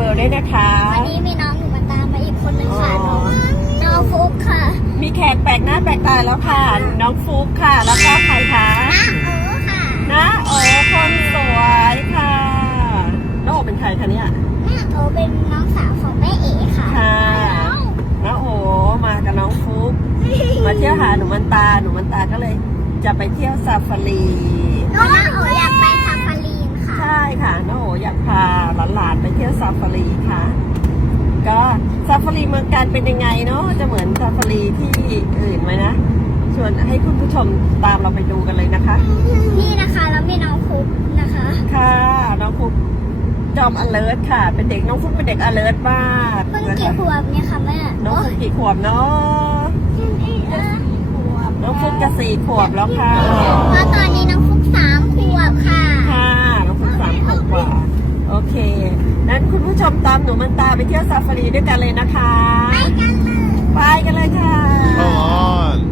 ฟารีเวิลด์ด้วยนะคะ วันนี้มีน้องหนูมาตามมาอีกคนนึงค่ะอ๋อน้องฟุกค่ะ มีแขกแปลกหน้าแปลกตาแล้วค่ะ น้องฟุกค่ะ แล้วก็ใครคะน้าโอค่ะนะโอคนสวยค่ะน้องโอเป็นใครคะเนี่ยน้าโอเป็นน้องสาวของแม่เอ๋ค่ะค่ะน้องโอมากับน้องฟุกมาเที่ยวหาหนูมันตาหนูมันตาก็เลยจะไปเที่ยวซาฟารีน้าโออยากไปซาฟา รีนค่ะใช่ค่ะน้องโออยากพาหลานๆไปเที่ยวซาฟารีค่ะ ก็ซาฟารีเมืองการเป็นยังไงเนาะจะเหมือนซาฟารีที่อื่นไหมนะชวนให้คุณผู้ชมตามเราไปดูกันเลยนะคะ นี่นะคะแล้วมีน้องฟุกนะคะ ค่ะน้องฟุกจอม alert ค่ะ เป็นเด็กน้องฟุกเป็นเด็ก alert มากเพิ่งนะกี่คะขวบเนี่ยค่ะแม่น้องฟุกกี่ขวบเนาะน้องฟุกจะสี่ขวบแล้วค่ะเพราะตอนนี้น้องฟุกสามขวบค่ะ กว่า โอเค นั้นคุณผู้ชมตามหนูมันตาไปเที่ยวซาฟารีด้วยกันเลยนะคะ ไปกันเลย ไปกันเลยค่ะ Come on.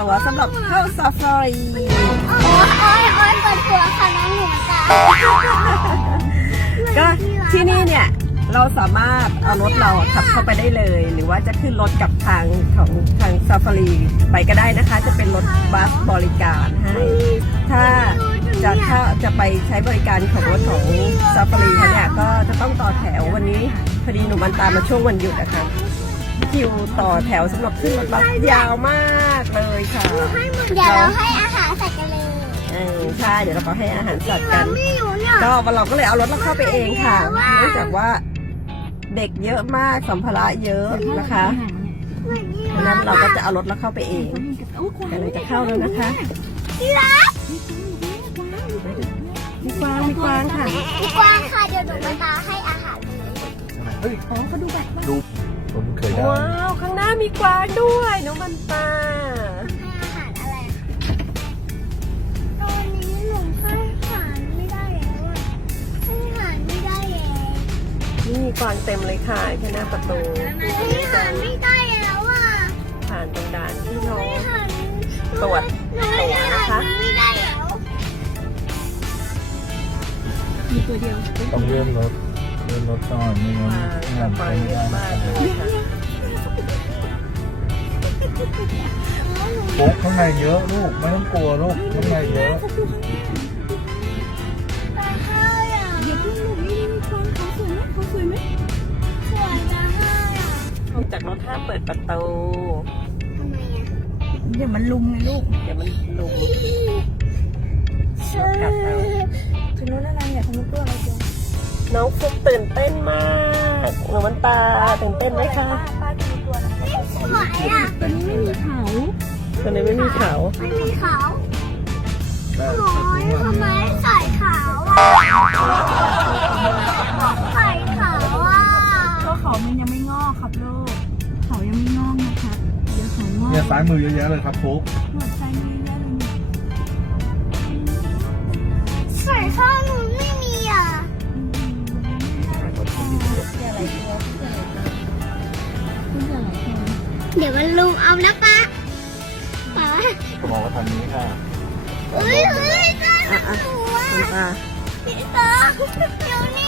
ตั๋วสำหรับเข้าซาฟารีโอ้ยโอ้ยโอ้ยเปิดตัวค่ะน้องหนูจ้าก็ที่นี่เนี่ยเราสามารถเอารถเราขับเข้าไปได้เลย หรือว่าจะขึ้นรถกับทางของทางซาฟารีไปก็ได้นะคะ จะเป็นรถบัสบริการให้ ถ้าจะถ้าจะไปใช้บริการของรถของซาฟารีเนี่ยก็จะต้องต่อแถววันนี้พอดีหนูมันตามมาช่วงวันหยุดนะคะ คิวต่อแถวสำหรับขึ้นรถบัสยาวมากเลยค่ะเดี๋ยวเราให้อาหารสัตว์กันเลยเออใช่เดี๋ยวเราก็ให้อาหารสัตว์กันไม่รู้เนี่ยก็วันเราก็เลยเอารถเราเข้าไปเองค่ะเนื่องจากว่าเด็กเยอะมากสัมภาระเยอะนะคะเพราะฉะนั้นเราก็จะเอารถเราเข้าไปเองกำลังจะเข้าแล้วนะคะที่รักมีกวางมีกวางค่ะพี่กวางค่ะเดี๋ยวหนูมาตาให้อาหารเลยเฮ้ยอ๋อเขาดูแบบดู ผมเคยได้ว้าว ข้างหน้ามีกวางด้วยน้องมันตาให้อาหารอะไรตอนนี้หนูให้อาหารไม่ได้แล้วอะให้อาหารไม่ได้แล้วนี่มีกวางเต็มเลยค่ะแค่หน้าประตูให้อาหารไม่ได้แล้วอะผ่านตรงด่านที่น้อง ให้อาหารตรวจหนูให้อาหารไม่ได้แล้วต้องเลื่อนรถ เลื่อนรถก่อนไม่งั้นงากับนไปไม่ได้มากเลยค่ะปุ๊กข้างในเยอะลูกไม่ต้องกลัวลูกข้างในเยอะแต่ให้อะเดี๋ยวพึ่งลูกนี่มีคนเขาสวยไหมเขาสวยไหมสวยจะให้อะลงจากรถห้ามเปิดประตูทำไมอะเดี๋ยวมันลุมไงลูกเดี๋ยวมันลุมชื่อคือรถอะไรอะเขารถตัวอะไรจ๊ะ น้องฟุกตื่นเต้นมากหนูมันตาตื่นเต้นไหมคะป้าจะมีตัวอะไรสวยอะตัวนี้ไม่มีเขาตอนนี้ไม่มีเขาไม่มีขาวได้โอ้ยทำไมใส่ขาวอะใส่ขาวอะก็เขามันยังไม่งอกครับลูกเขายังไม่งอกนะครับเดี๋ยวเขางอกเนี่ยซ้ายมือเยอะแยะเลยครับปุ๊กหัวใจไม่ได้เลยเนี่ยใส่ข้าวหนูไเดี๋ยวมันลุมเอานะป้าป้ามองว่าทางนี้ค่ะอุ้ยอุ้ยตาอะอะหนูอะมันตาพี่ตาเดี๋ยวนี้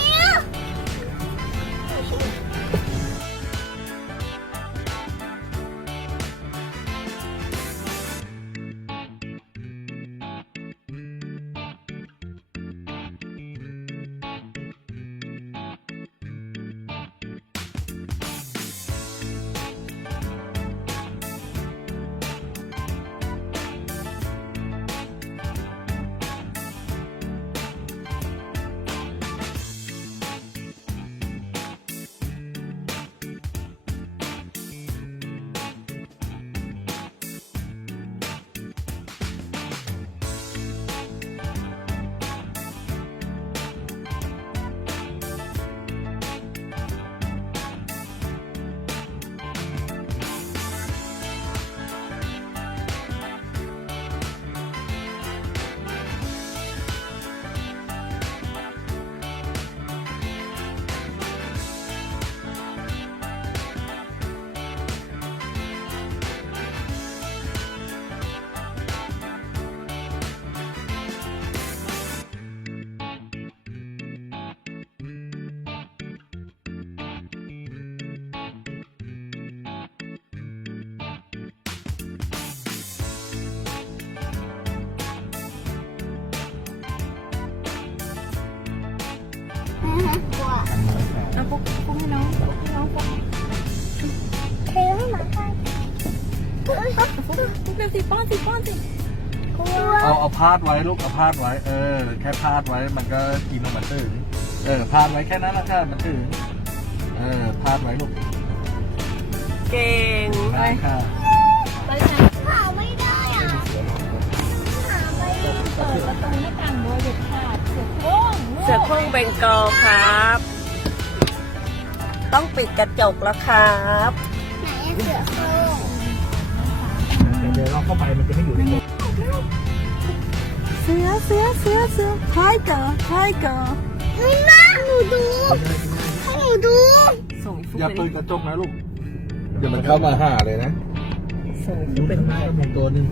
ปุ๊กปุ๊กให้น้องปุ๊กให้น้องปุ๊กเทให้หมาไปกลัวปุ๊กปุ๊กเร็วสิป้อนสิป้อนสิเอาเอาพาดไว้ลูกเอาพาดไว้ เออ แค่พาดไว้มันก็กินแล้วมันถึงเออพาดไว้แค่นั้นแหละค่ะมันถึงเออพาดไว้ลูกเก่งได้ค่ะไปค่ะหาไม่ได้อะหาไม่ได้เปิดประตูหน้าต่างโดยเด็ดขาดเสือโคร่งเสือโคร่งเบงกอลครับ ต้องปิดกระจกแล้วครับไหนอะเสือโคร่งเดี๋ยวเราเข้าไปมันจะไม่อยู่ในรถเสือเสือเสือเสือไทเกอร์ไทเกอร์ไม่น่าหนูดูให้หนูดูส่งฟุกอย่าไปเปิดกระจกนะลูกเดี๋ยวมันเข้ามาหาเลยนะส่งฟุดูกเป็เป็นนไม้มีตัวหนึ่ง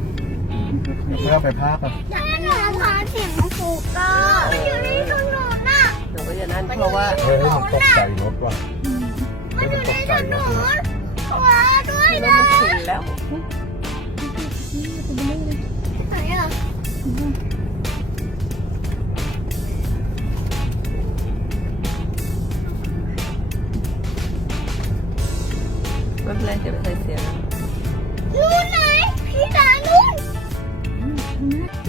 เพื่อเอาไปพาดอะถ้าหนูพาเสียงฟูก็มันอยู่ในถนนน่ะหนูก็จะนั่นเพราะว่าเฮ้ยให้มันตกใจรถว่ะ มันอมันยู่ตในกใจรนถว่ะว้าด้วยนะมันชินแล้วไหนอะไม่เป็นไรจะไม่ใส่เสียงนู่นไหนพี่ตานู่น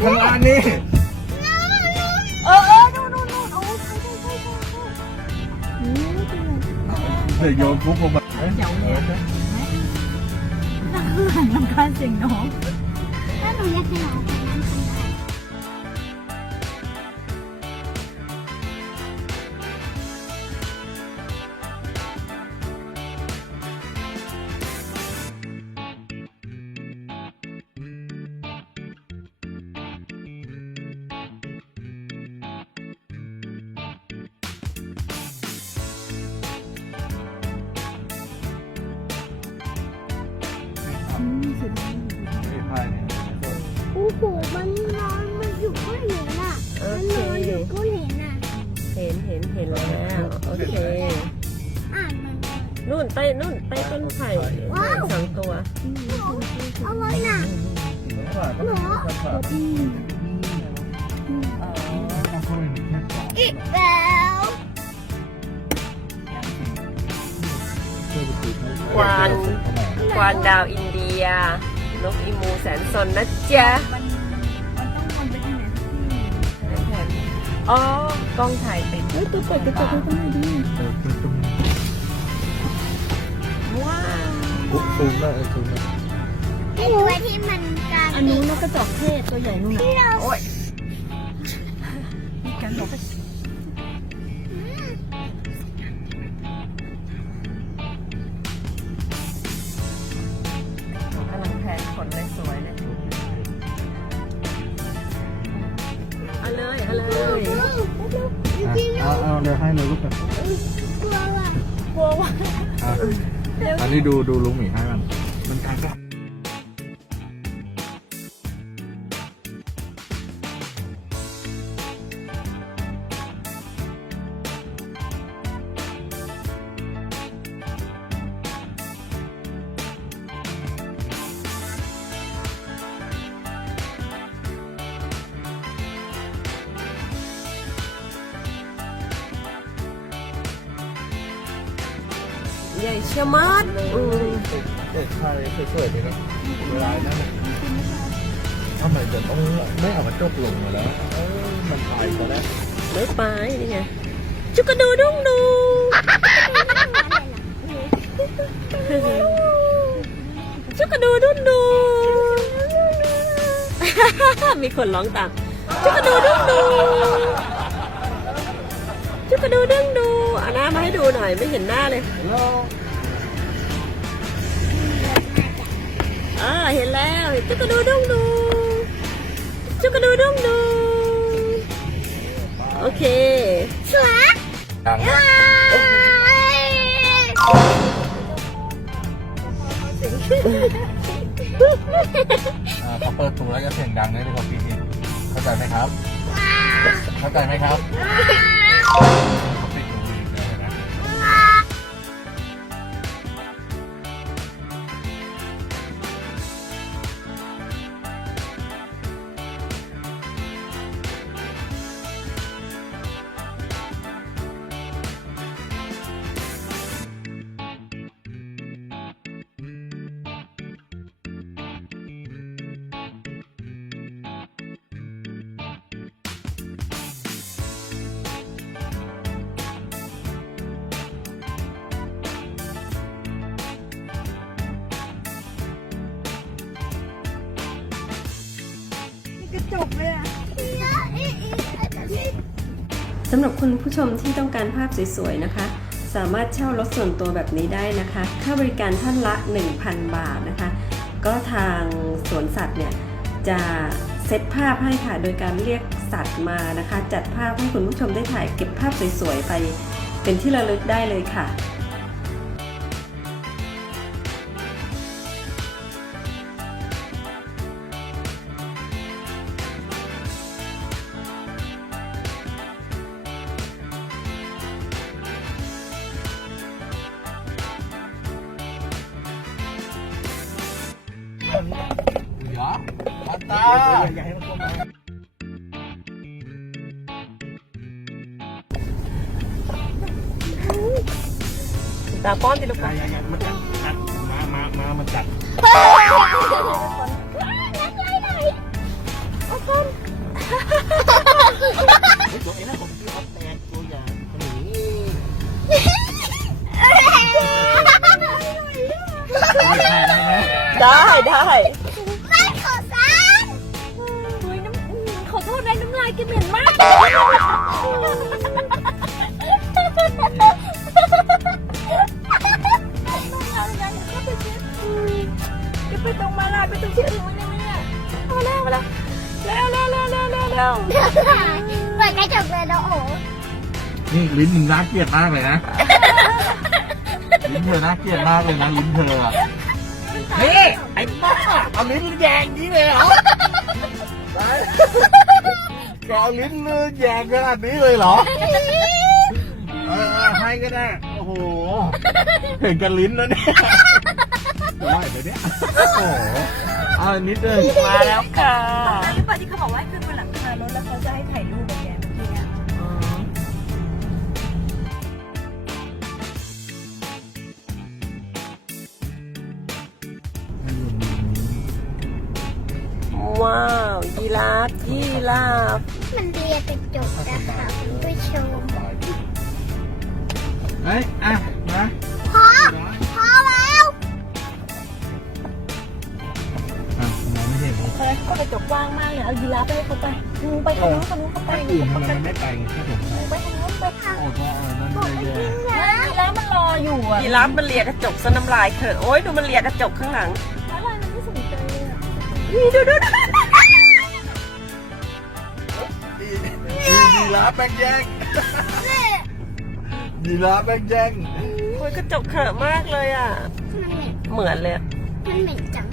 ข้างางนี่นู่ เดี๋ยวโยนปุ๊บลงมาเดี๋ยวเนี่ยนั่งข้างหลังลำคาญเสียงน้องถ้าหนูอยากให้น้อง อ้โหมันนอนมันอยู่ก็เห็นอะโอมันเคนอนอยู่ก็เห็นอะเห็นเห็นเห็นแล้วโอเคอ่านมัน นู่นใต้นู่นใต้ต้นไผ่ว้าว สองตัวเอาไว้น่ะหนูอีกแล้วกวางกวางดาวอินเดีย นกอีมูแสนสนนะจ๊ะ มันมัน อ๋อกล้องถ่ายติดเฮ้ยตัวเปิดกระจกให้เขาหน่อยดิว้าวซูมได้ซูมได้ไอ้ตัวที่มันกลางอันนู้นนกกระจอกเทศตัวใหญ่นู่นพี่เรา โอ๊ยมีการบอกก ดูดูลุงหมีให้ ใหญ่เชื่อมัดอืมเด็กชายสวยๆนี่นะเวลานั้นน่ะทำไมจะต้องไม่เอากระจกลงมาแล้วเอ้ยมันไปซะแล้วไม่ไปนี่ไงจุกกระดูดุ้งดูจุกกระดูดุ้งดูมีคนร้องตามจุกกระดูดุ้งดูจุกกระดูดุ้งดู ดูหน่อยไม่เห็นหน้าเลยแล้วเออเห็นแล้วเห็นจุกกระดูดุ้งดูจุกกระดูดุ้งดูโอเคสวยดังเอ้ยอ่าพอเปิดตูแล้วจะเสียงดังได้เลยครับพี่นี่เข้าใจไหมครับ เข้าใจไหมครับ กเลยอะสำหรับคุณผู้ชมที่ต้องการภาพสวยๆนะคะ สามารถเช่ารถส่วนตัวแบบนี้ได้นะคะ ค่าบริการท่านละ 1,000 บาทนะคะ ก็ทางสวนสัตว์เนี่ยจะเซตภาพให้ค่ะ โดยการเรียกสัตว์มานะคะ จัดภาพให้คุณผู้ชมได้ถ่ายเก็บภาพสวยๆไป เป็นที่ระลึกได้เลยค่ะ ตาป้อนติลูกอย่าอย่าอย่ามันกัดกัดมามามามันกัดเฮ้ยตัวไอ้นั่นผมที่เขาแตกตัวอย่างมันหนีไม่ใช่ได้ไหมได้ได้ขอโทษนะน้ำลายกินเหม็นมาก ไปตรงมาลายไปตรงที่อื่นมั้งเนี่ยมาแล้วมาแล้วแล้วแล้วแล้วแล้วแล้วแล้วเปิดกระจกเลยแล้วโอ้นี่ลิ้นมึงน่าเกลียดมากเลยนะ ลิ้นเธอน่าเกลียดมากเลยนะลิ้นเธออะนี่ไอ้บ้าเอาลิ้นแยงนี้เลยเหรอแกเอาลิ้นลือแยงขนาดนี้เลยเหรอ เออให้ก็ได้ โอ้โห เห็นกันลิ้นแล้วเนี่ย ได้เดี๋ยวเนี้ยโอ้โหเอานิดนึงมาแล้วค่ะหรือเปล่าที่เขาบอกว่าขึ้นบนหลังคารถแล้วเขาจะให้ถ่ายรูปแบบแกเมื่อกี้อะว้าวยีราฟยีราฟมันเรียกกระจกนะคะคุณผู้ชมเฮ้ยอะมา ก็กระจกกว้างมากเลยเอายีราฟไปให้เขาไปงูไปทางนู้นทางนู้นเขาไปถ้าอื่นมันไม่ไปไงถ้าผมไปไปทางนู้นไปทางโอ้ก็เออนั่นเลยแย่ยีราฟมันรออยู่อะยีราฟมันเลียกระจกซะน้ำลายเขินโอ้ยดูมันเลียกระจกข้างหลังอะไรมันไม่สนใจเลยอะนี่ดูดูดูยีราฟแบงแย่งยีราฟแบงแย่งโอ้ยกระจกเขินมากเลยอะมันเหม็นเหมือนเลยอะมันเหม็นจัง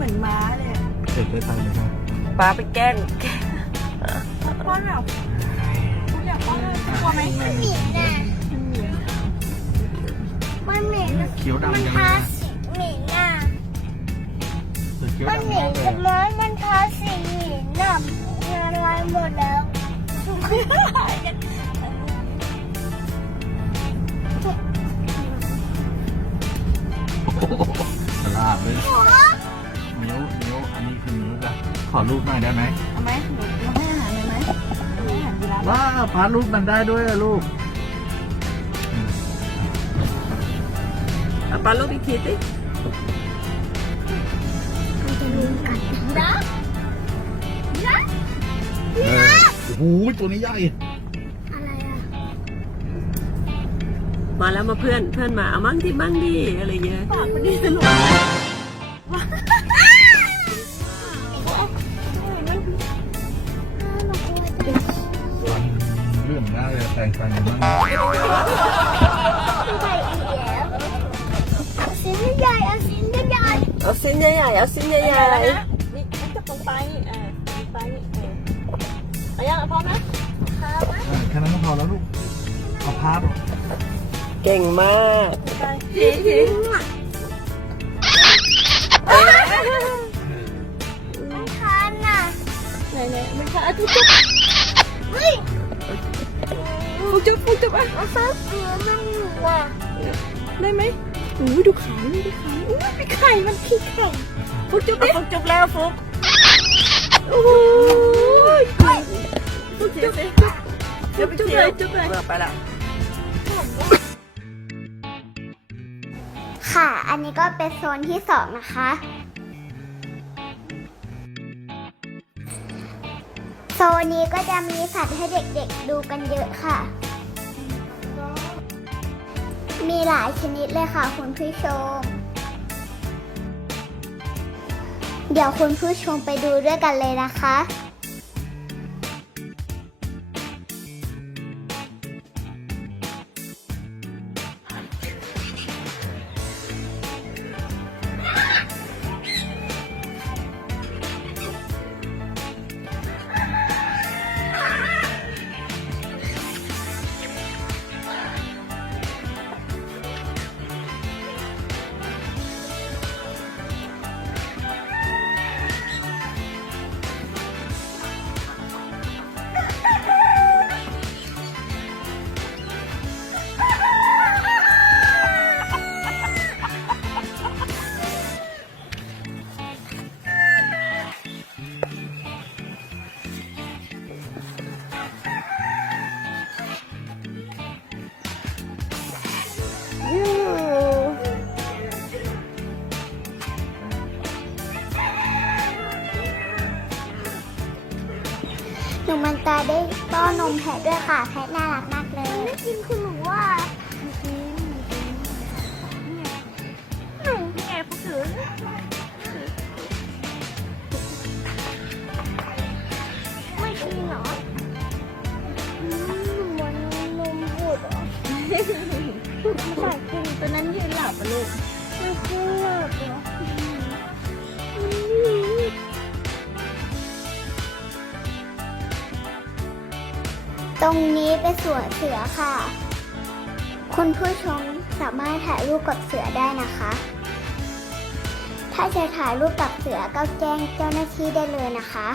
เหมือนม้าเลยอะเสร็จได้ตังค์ไหมครับป้าไปแกล้งแกล้งป้อนเหรอคุณอยากป้อนเลยกลัวไหมมันเหม็นน่ะมันเหม็นเขียวมันดำจังเลทายนะสีเหม็นน่ะเขียวมันดำเหม็มานกเลยจะม้ามันทาสีเหม็นน่ะงานลายหมดแล้ว ขอรูปหน่อยได้ไหมเอาไหมหนูเราให้อาหารเลยไหมให้อาหารยีราฟว้าพารูปมันได้ด้วยอะลูกเอาป้าลูกอีกทีสินะเออโอ้โหตัวนี้ใหญ่อะไรอะมาแล้วมาเพื่อนเพื่อนมาเอามั่งดิมั่งดิอะไรเงี้ยปากมันดีสนุก เส้นใหญ่ๆเอาสิ้นใหญ่นี่มันจะตรงไปนี่เออตรงไปเออเอายังพร้อมนะเออแค่นั้นก็พอแล้วลูกเอาพาดๆเก่งมากไปทีทีไม่ทันน่ะไหนไหนมันทุกทุกเฮ้ยฟุกจุ๊บฟุกจุ๊บอะเอาซับเสือมันอยู่อะได้ไหม อุ้ยดูขาดูดูขาอุ้ยมีไข่มันขี้ไข่ฟุกจุ๊บดิฟุกจุ๊บแล้วฟุกโอ้ยฟุกจุ๊บจุ๊บจุ๊บเลยจุ๊บเลยเบื่อไปละค่ะ อันนี้ก็เป็นโซนที่สองนะคะ โซนนี้ก็จะมีสัตว์ให้เด็กๆดูกันเยอะค่ะ มีหลายชนิดเลยค่ะคุณผู้ชม เดี๋ยวคุณผู้ชมไปดูด้วยกันเลยนะคะ หนูมันตาได้ป้อนนมแพะด้วยค่ะ แพะน่ารักมากเลยไม่กินคุณหนูว่า สวนเสือค่ะ คุณผู้ชมสามารถถ่ายรูปกับเสือได้นะคะ ถ้าจะถ่ายรูปกับเสือก็แจ้งเจ้าหน้าที่ได้เลยนะคะ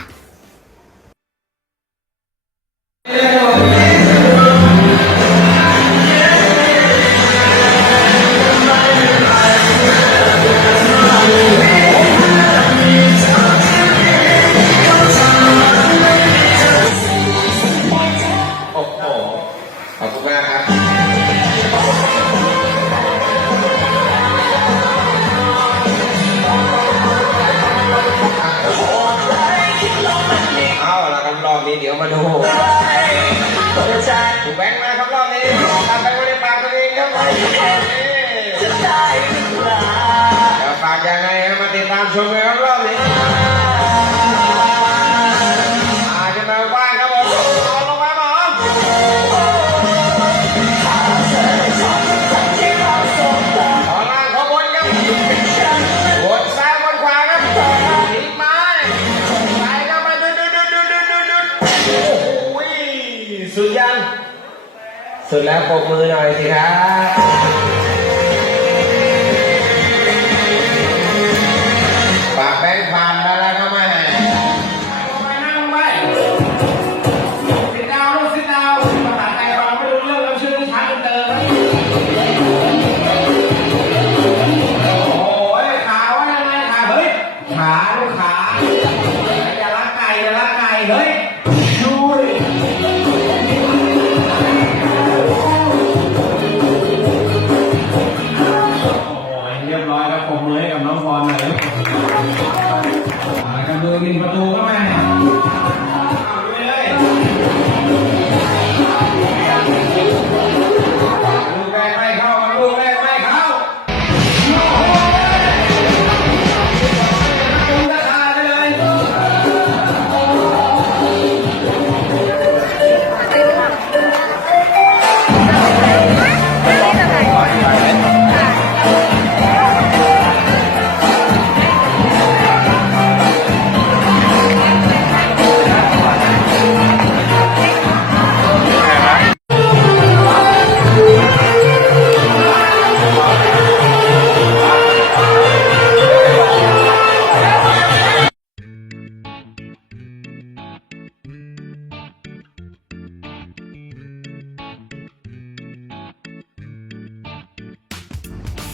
มาดูถูกแบงค์มาครับรอบนี้ทำแบงค์ไว้ในปากตัวเองครับ สุดแล้วปรบมือหน่อยสิครับ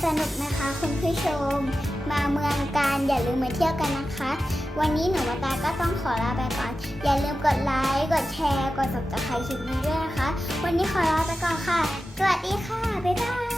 สนุกนะคะคุณผู้ชม มาเมืองการอย่าลืมมาเที่ยวกันนะคะ วันนี้หนูมาตาก็ต้องขอลาไปก่อน อย่าลืมกดไลค์กดแชร์ กดสับสไครต์คลิปนี้ด้วยนะคะ วันนี้ขอลาไปก่อนค่ะ สวัสดีค่ะ บ๊ายบาย